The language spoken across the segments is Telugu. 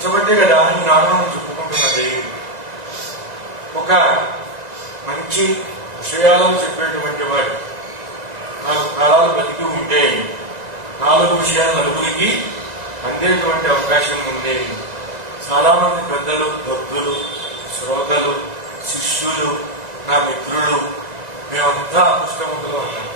ఉంచబట్టే కదా ఈ నామం చెప్పుకుంటున్నది. ఒక మంచి విషయాలను చెప్పేటువంటి వాడు 4 కాలాలు బతికి ఉంటే 4 విషయాలు నలుగురికి అందేటువంటి అవకాశం ఉంది. చాలా మంది పెద్దలు, భక్తులు, శ్రోతలు, శిష్యులు, నా మిత్రులు మేమంతా అదృష్టవంతులు ఉన్నాం.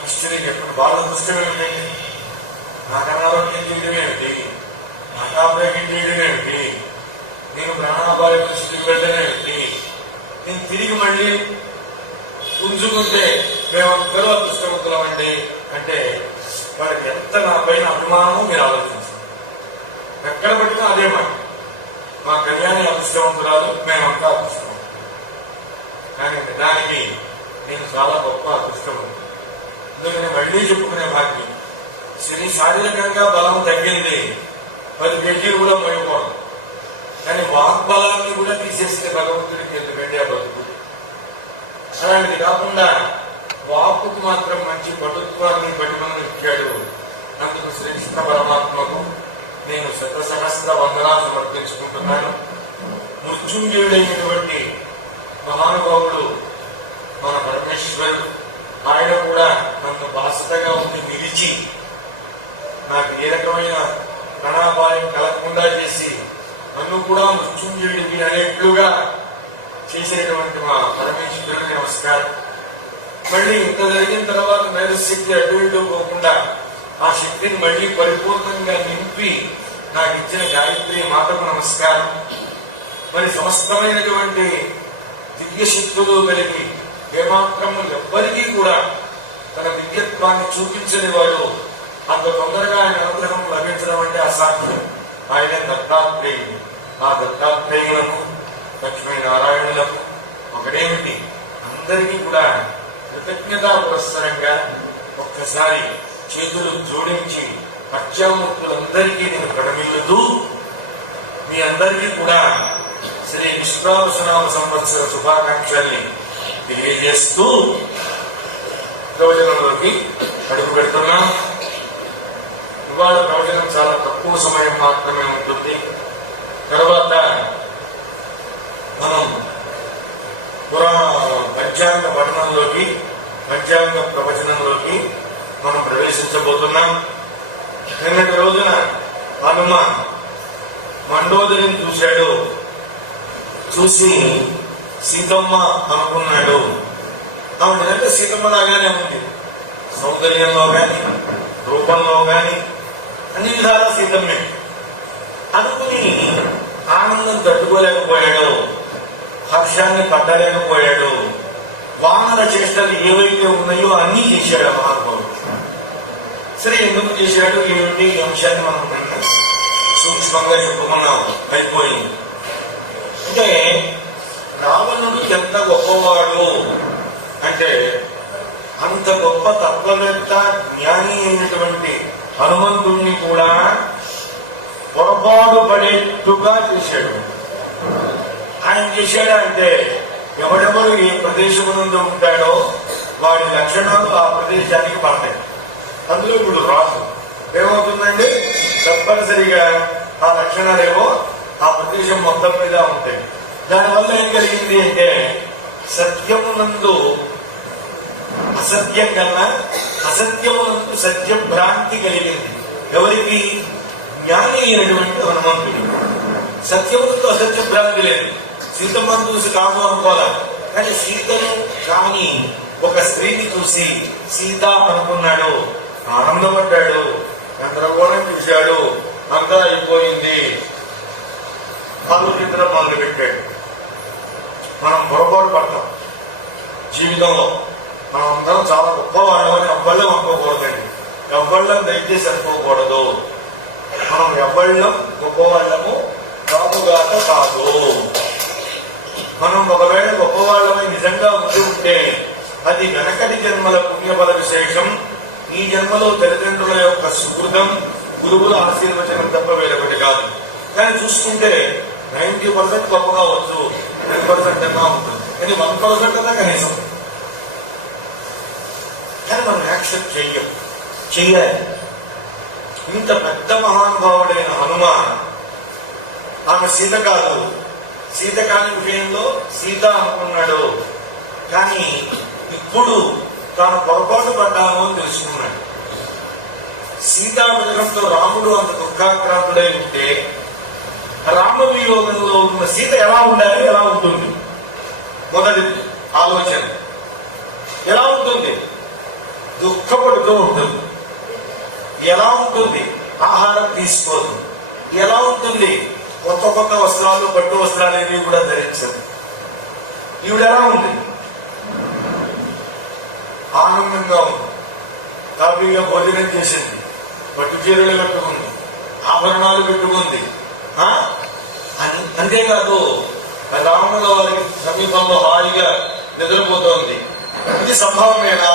కృష్ణుడికి ఎప్పుడు బాధ దృష్టం ఏమిటండి? నాకు అనారోగ్యం చేయడం ఏమిటి? నాకాపరేషన్ చేయడం ఏమిటి? నేను ప్రాణాపాయ పరిస్థితికి వెళ్ళడం ఏమిటి? నేను తిరిగి మళ్ళీ పుంజుకుంటే మేమందరూ అదృష్టవంతులం అండి అంటే వారికి ఎంత నా పైన అభిమానమో మీరు ఆలోచించారు. ఎక్కడ పట్టినా అదే మాట, మా కళ్యాణి అదృష్టవంతురాలు, మేమంతా అదృష్టవంతులు. కానీ నిజానికి నేను చాలా గొప్ప అదృష్టవంతులు. ఎందుకని మళ్లీ చెప్పుకునే భాగ్యం. శారీరకంగా బలం తగ్గింది, 10 కేజీలు కూడా మోయకూడదు. కానీ వాగ్బలాన్ని కూడా తీసేస్తే భగవంతుడికి ఎందుకంటే ఆ బతుకు. అలాంటిది కాకుండా వాక్కుకు మాత్రం మంచి పటుత్వాన్ని పటిమను ఇచ్చాడు. అందుకు శ్రీకృష్ణ పరమాత్మకు నేను శతసహస్ర వందనాలు సమర్పించుకుంటున్నాను. మృత్యుంజయుడైనటువంటి మహానుభావుడు మన పరమేశ్వరుడు, ఆయన కూడా నన్ను బాసటగా ఉండి నిలిచి నాకు ఏ రకమైన ప్రాణాపాయం కలగకుండా చేసి నన్ను కూడా మృత్యుంజయుడికి అనేట్లుగా చేసేటువంటి మా పరమేశ్వరుడికి నమస్కారం. మళ్ళీ ఇంత జరిగిన తర్వాత మేధశక్తి అటు ఇటు పోకుండా ఆ శక్తిని మళ్లీ పరిపూర్ణంగా నింపి నాకు ఇచ్చిన గాయత్రి మాతకు నమస్కారం. మరి సమస్తమైనటువంటి దివ్య శక్తులు కలిగి ఏమాత్రము ఎవ్వరికీ కూడా తన దివ్యత్వాన్ని చూపించని వాడు అంత తొందరగా ఆయన అనుగ్రహం లభించడం అంటే అసాధ్యం. ఆయన దత్తాత్రేయుడు. ఆ దత్తాత్రేయులకు, లక్ష్మీనారాయణులకు ఒకడేమిటి, అందరికీ కూడా కృతజ్ఞతా పురస్సరంగా ఒక్కసారి చేతులు జోడించి అత్యామూర్తులందరికీ నేను ప్రణమిల్లుతూ మీ అందరికీ కూడా శ్రీ విశ్వావసనామ సంవత్సర శుభాకాంక్షల్ని తెలియజేస్తూ ప్రవచనంలోకి అడుగు పెడుతున్నాం. ఇవాళ ప్రవచనం చాలా తక్కువ సమయం మాత్రమే ఉంటుంది. తర్వాత మనం పంచాంగ పఠనంలోకి, పంచాంగ ప్రవచనంలోకి మనం ప్రవేశించబోతున్నాం. నిన్నటి రోజున హనుమాన్ మండోదరిని చూశాడు. చూసి సీతమ్మ అనుకున్నాడు. ఆమె నిజంగా సీతమ్మ లాగానే ఉంది, సౌందర్యంలో గాని రూపంలో గాని అన్ని విధాలా సీతమ్మే అనుకుని ఆనందం తట్టుకోలేకపోయాడు, హర్షాన్ని పట్టలేకపోయాడు. వానర చేష్టలు ఏవైతే ఉన్నాయో అన్నీ చేశాడు మహానుభావుడు. సరే, ఎందుకు చేశాడు ఏమిటి ఈ అంశాన్ని మనం సూక్ష్మంగా చెప్పుకున్నాం. అయిపోయింది. అంటే రావణుడు ఎంత గొప్పవాడు అంటే అంత గొప్ప తత్వవేత్త, జ్ఞాని అయినటువంటి హనుమంతుణ్ణి కూడా పొరపాటు పడేట్టుగా చేశాడు. ఆయన చేశాడంటే ఎవడెవరు ఏ ప్రదేశం నుండి ఉంటాడో వాడి లక్షణాలు ఆ ప్రదేశానికి పడతాయి. అందులో ఇప్పుడు రాదు ఏమవుతుందండి, తప్పనిసరిగా ఆ లక్షణాలేవో ఆ ప్రదేశం మొత్తం మీద ఉంటాయి. దానివల్ల ఏం కలిగింది అంటే సత్యమునందు అసత్యం కన్నా అసత్యమునందు సత్యభ్రాంతి కలిగింది. ఎవరికి? జ్ఞాని అయినటువంటి హనుమంతుడు. సత్యమునందు అసత్యభ్రాంతి లేదు. సీతమ్మను చూసి కాదు అనుకోవాలి, కానీ సీతను కాని ఒక స్త్రీని చూసి సీత అనుకున్నాడు, ఆనందపడ్డాడు, గందరగోళం చూశాడు, అంతా అయిపోయింది, ఆలోచించడం మొదలుపెట్టాడు. మనం పొరపాటు పడతాం జీవితంలో. మనం అందరం చాలా గొప్పవాళ్ళమని ఎవ్వళ్ళం అనుకోకూడదండి. ఎవ్వళ్ళం దయచేసి అనుకోకూడదు. మనం ఎవ్వళ్ళం గొప్పవాళ్ళము కాదుగాక కాదు. మనం ఒకవేళ గొప్పవాళ్ళమై నిజంగా ఉంటే అది వెనకటి జన్మల పుణ్యబల విశేషం. ఈ జన్మలో తల్లిదండ్రుల యొక్క సుకృతం, గురువుల ఆశీర్వచనం తప్ప వేరొకటి కాదు. కానీ చూసుకుంటే 90% గొప్పగా వచ్చు, 10% అన్నా ఉంటుంది, కానీ 1% అన్నా కనీసం. కానీ మనం యాక్సెప్ట్ చెయ్యాలి. ఇంత పెద్ద మహానుభావుడైన హనుమాన్ ఆమె సీత కాదు, సీత కాని విషయంలో సీత అనుకున్నాడు. కానీ ఇప్పుడు తాను పొరపాటు పడ్డాను అని తెలుసుకున్నాడు. సీతా విరహంతో రాముడు అంత దుఃఖాక్రాంతుడై ఉంటే రామ వియోగంలో ఉన్న సీత ఎలా ఉండాలి, ఎలా ఉంటుంది? మొదటి ఆలోచన ఎలా ఉంటుంది? దుఃఖపడుతూ ఉంటుంది. ఎలా ఉంటుంది? ఆహారం తీసుకోదు. ఎలా ఉంటుంది? కొత్త కొత్త వస్త్రాలు, పట్టు వస్త్రాలు ఏవి కూడా ధరించదు. ఈవిడ ఎలా ఉంది? ఆనందంగా ఉంది. హ్యాపీగా భోజనం చేసింది, పట్టు చీరలు కట్టుకుంది, ఆభరణాలు పెట్టుకుంది. అంతేకాదు రాముల వారి సమీపంలో హాయిగా నిద్రపోతోంది. ఇది సంభవమేనా?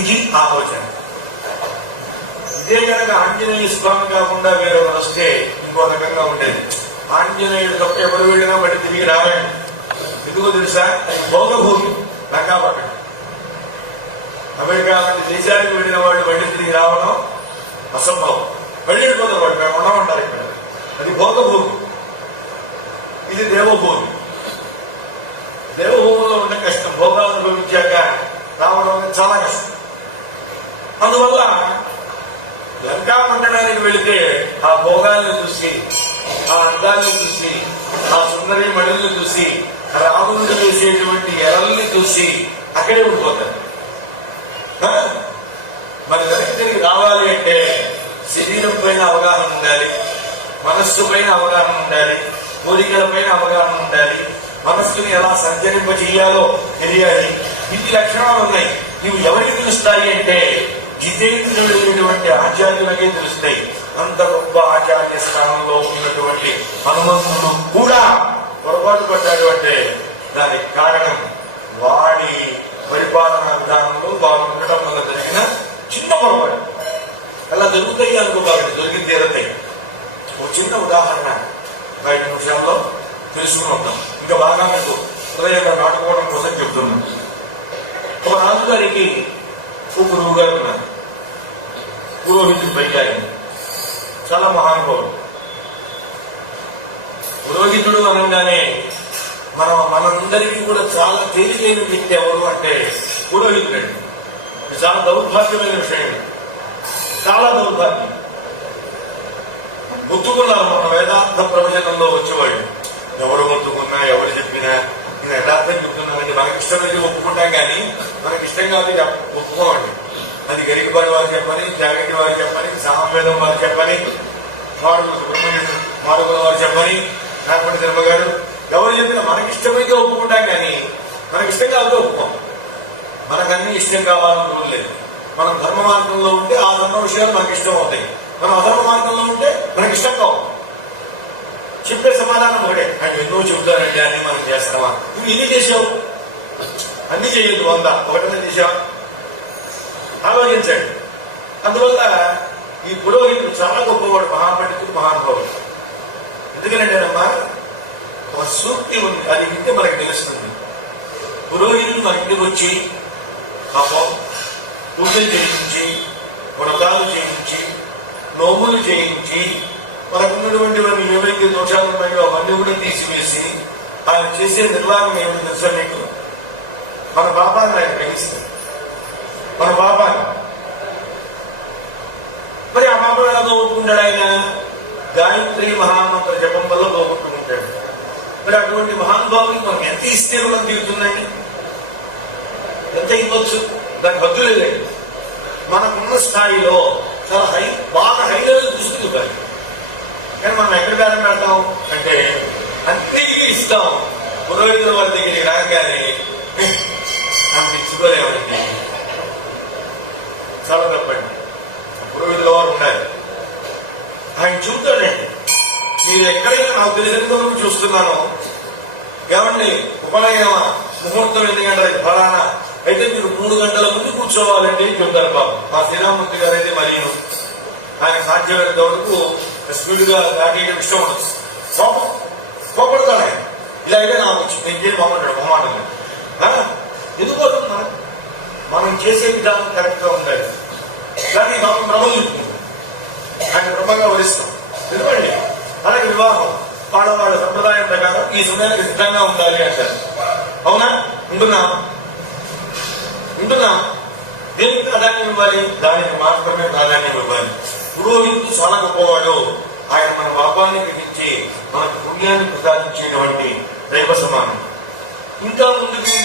ఇది ఆలోచన. ఇదే కనుక ఆంజనేయ స్వామి కాకుండా వేరే వస్తే ఇంకో రకంగా ఉండేది. ఆంజనేయుడు తప్ప ఎవరు వెళ్ళినా బట్టి తిరిగి రావండి. ఎందుకో తెలుసా? భోగభూమి లంకాపట్టణం. అమెరికా లాంటి దేశానికి వెళ్ళిన వాళ్ళు బట్టి తిరిగి రావడం అసంభవం. వెళ్ళిపోతారు వాడు, మేము ఉండమంటారు ఇక్కడ. అది భోగభూమి, ఇది దేవభూమి. దేవభూమిలో ఉండే కష్టం, భోగాలు అనుభవించాక రావడం చాలా కష్టం. అందువల్ల లంకా మండలానికి వెళితే ఆ భోగాలను చూసి, ఆ అందాన్ని చూసి, ఆ సుందరి మడుల్ని చూసి, రాముడు వేసేటువంటి ఎరల్ని చూసి అక్కడే ఉండిపోతారు. మరి వెనక్కి రావాలి అంటే శరీరం పైన అవగాహన ఉండాలి, మనస్సు పైన అవగాహన ఉండాలి, కోరికల పైన అవగాహన ఉండాలి, మనస్సుని ఎలా సంచరింప చేయాలో తెలియాలి. ఇన్ని లక్షణాలు ఉన్నాయి. ఇవి ఎవరికి తెలుస్తాయి అంటే జితేంద్రుడైనటువంటి ఆచార్యులకే తెలుస్తాయి. అంత గొప్ప ఆచార్య స్థానంలో ఉన్నటువంటి హనుమంతుడు కూడా పొరపాటు పడ్డాడు అంటే దానికి కారణం వాడి పరిపాలనా విధానంలో వారు ఉండటం వల్ల జరిగిన చిన్న పొరపాటు. అలా జరుగుతాయి అనుకోవాలి, దొరికింది తీరతాయి. ఒక చిన్న ఉదాహరణ 5 నిమిషాల్లో తెలుసుకుని ఉంటాం. ఇంకా బాగా మీకు హృదయంగా నాటుకోవడం కోసం చెప్తున్నాం. ఒక రాజుగారికి ఒక గురువు గారు ఉన్నారు. పురోహితుడు పైకి చాలా మహానుభావుడు. పురోహితుడు అనగానే మనందరికీ కూడా చాలా తేలికైన వ్యక్తి ఎవరు అంటే పురోహితుడు. ఇది చాలా దౌర్భాగ్యమైన విషయం, చాలా దౌర్భాగ్యం. ముత్తుకున్నారు మన వేదాంత ప్రవచనంలో వచ్చేవాళ్ళు. ఎవరు ముత్తుకున్నా, ఎవరు చెప్పినా నేను యథార్థం చెప్తున్నానండి. మనకి ఇష్టమైతే ఒప్పుకుంటాం, కానీ మనకి ఇష్టం కాదు ఒప్పుకోమండి. అది గరికపాటి వారు చెప్పని, జాగటి వారు చెప్పని, సామవేదం వారు చెప్పని, మాడుగుల వారు చెప్పని, నాగపడి ధర్మ గారు ఎవరు చెప్పినా మనకి ఇష్టమైతే ఒప్పుకుంటాం, కానీ మనకి ఇష్టం కాదు ఒప్పుకోం. మనకన్నీ ఇష్టం కావాలని రూల్ లేదు. మనం ధర్మ మార్గంలో ఉంటే ఆ ధర్మ విషయాలు మనకి ఇష్టం అవుతాయి. మనం అధర్మ మార్గంలో ఉంటే మనకి ఇష్టం కావు. చెప్పే సమాధానం ఒకటే, ఆయన ఎన్నో చెబుతారంటే అన్ని మనం చేస్తామా? నువ్వు ఎన్ని చేసావు? అన్ని చేయొద్దు, 100 ఒకటనే చేసావా? ఆలోచించండి. అందువల్ల ఈ పురోహితుడు చాలా గొప్పవాడు, మహాపండితుడు, మహానుభావుడు. ఎందుకంటేనమ్మా ఒక సూక్తి ఉంది, అది వింటే మనకి తెలుస్తుంది. పురోహితుడు మన ఇంటికి వచ్చి పాపం పూజలు చేయించి, వ్రతాలు చేయించి, నోములు చేయించి, మనకున్నటువంటి ఏవైతే దోషాలు ఉన్నాయో అవన్నీ కూడా తీసివేసి ఆయన చేసే నిర్వాహం ఏమిటి తెలుసా మీకు? మన పాపాన్ని ఆయన గ్రహిస్తుంది. మన పాపాన్ని మరి ఆ పాపం ఎలా పోగొట్టుకుంటాడు? ఆయన గాయత్రి మహామంత్ర జపం వల్ల పోగొట్టుకుంటాడు. మరి అటువంటి మహానుభావులు మనకి ఎంత ఇస్తే రుణం తీరుతుందండి? ఎంత ఇవ్వచ్చు? దానికి హద్దులే లేదు. మనకున్న స్థాయిలో చాలా బాగా హై లెవెల్ చూసుకుంటారు. కానీ మనం ఎక్కడ బేరం పెడతాం అంటే అన్నీ ఇస్తాం. పురోహితుల వారి దగ్గరికి రాగానే నాకు ఇచ్చుకోలేమండి, చాలా తప్పండి. పురోహితుల వారు ఉండాలి. ఆయన చూస్తాడండి. మీరు ఎక్కడైనా నాకు తెలిసినందుకు చూస్తున్నాను, ఏమండి ఉపనయన ముహూర్తం 8 గంటలకి ఫలానా అయితే మీరు 3 గంటల ముందు కూర్చోవాలండి చెప్తారు. బాబు మా శ్రీరామూర్తి గారు అయితే మరి ఆయన సాధ్యమైనంత వరకు స్పీడ్ గా దాటేయడం ఇష్టం ఉండదు. కోపడతాడు ఆయన. ఇలా అయితే నాకు వచ్చి నేను చేసి బాగుంటాడు మొహమాటంగా. ఎందుకోసం మనం చేసే విధానం కరెక్ట్ గా ఉండాలి. కానీ మనం బ్రహ్మ చూసుకుంటాం, ఆయన బ్రహ్మగా వరిస్తాం. ఎందుకండి అలాగే వివాహం వాళ్ళ సంప్రదాయం ప్రకారం ఈ సమయానికి సిద్ధంగా ఉండాలి అంటారు. అవునా? ఉంటున్నాం. దేనికి ప్రాధాన్యం ఇవ్వాలి? దానికి మాత్రమే ప్రాధాన్యం ఇవ్వాలి. పురోహితుడు చాలా గొప్పవాడు. ఆయన మన పాపాన్ని గ్రహించి మనకు పుణ్యాన్ని ప్రసాదించేటువంటి దైవ సమానం. ఇంకా ముందుకు